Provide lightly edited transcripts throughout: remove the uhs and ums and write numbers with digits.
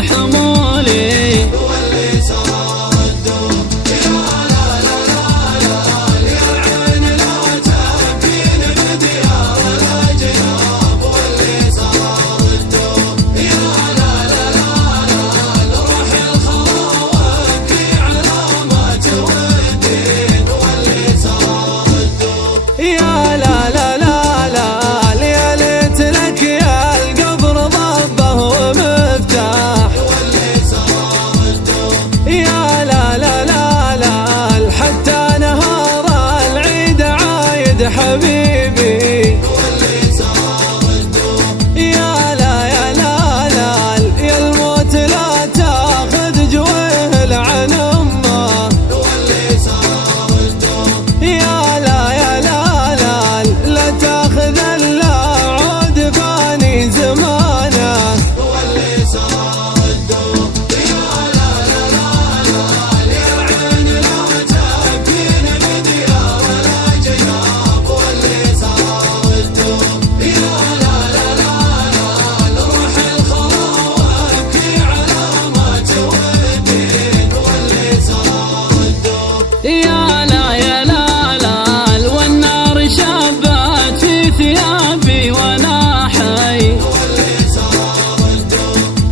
الحمول واللي صادوا يا لا لا لا لا يا عين لا تبكين بديار الأجناب واللي صادوا يا لا لا لا لا روح الخواك على ما تودين واللي صادوا يا لا لا لا لا يا ليت لك يا القبر ضبه ومفتاح واللي صادوا يا لا لا لا لا حتى نهار العيد عايد حبيبي واللي صادوا يا لا يا لا لا يا الموت لا تاخذ جوهل عن امه واللي صادوا يا لا يا لا لا لا تاخذ الا عود فاني زمانه واللي صادوا يا لا لا لا لا يا عين لا تبكين بديار الأجناب واللي صادوا يا لا لا لا لا روح الخواك على ما تودين واللي صادوا يا لا يا لا لا والنار شابت في ثيابي وانا حي واللي صادوا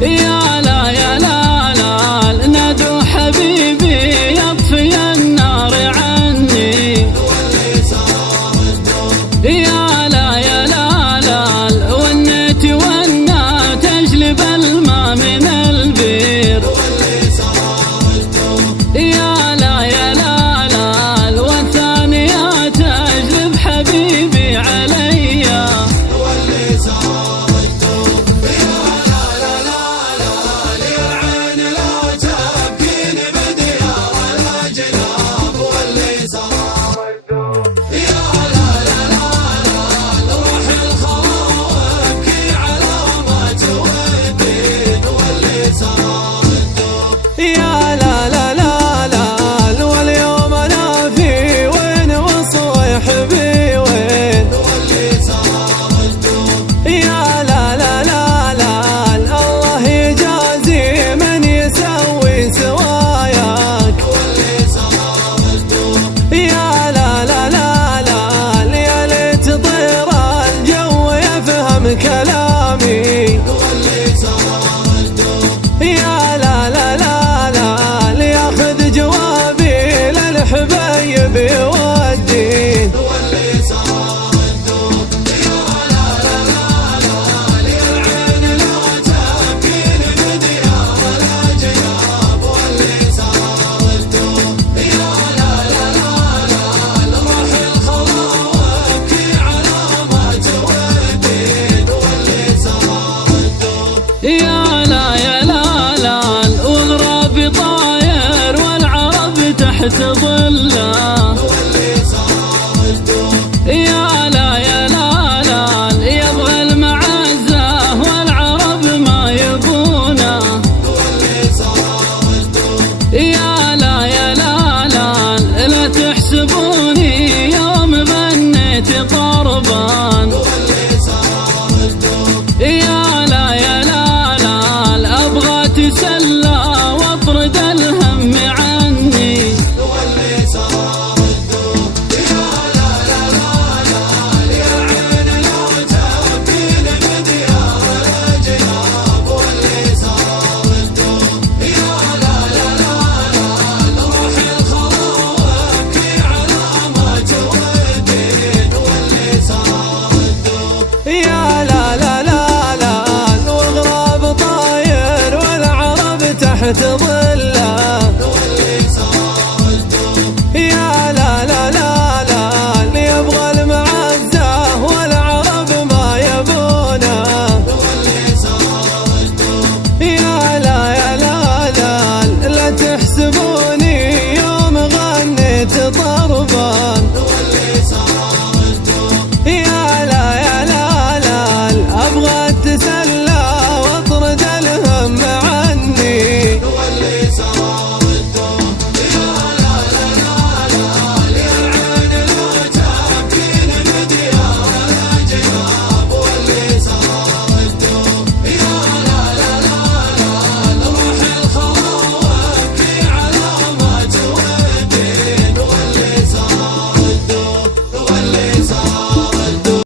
يا لا يا لا لا نادوا حبيبي يطفي النار عني واللي صادوا يا لا يا لا لا والنيت والنات تجلب الماء من البير واللي صادوا يا لا يا لا لا والثانية تجلب حبيبي عليا واللي صادوا يا لا لا لا لا يا عين لا تبكين بديار الأجناب واللي صادوا يا لا لا لا لا روح الخواك على ما تودين واللي صادوا يا لا لا لا لا واليوم انا في وين وصويح بي وين واللي صادوا يا لا لا لا لا الله يجازي من يسوي سواياك واللي صادوا يا لا لا لا لا يا ليت طير الجو يفهم كلامي واللي صادوا يا لا لا لا لا لياخذ جوابي للحبايب يودين واللي صادوا يا لا لا لا لا يا عين لا تبكين بديار الأجناب واللي صادوا يا لا لا لا لا روح الخواك على ما تودين واللي صادوا يا لا يا لا لا والغراب طاير والعرب تحت ظله واللي صادوا يا لا يا لا لا يبغى المعزة والعرب ما يبونه واللي صادوا يا لا يا لا لا لا تحسبوني يوم غنيت طربان واللي صادوا يا لا يا لا لا ابغى تسلى واطرد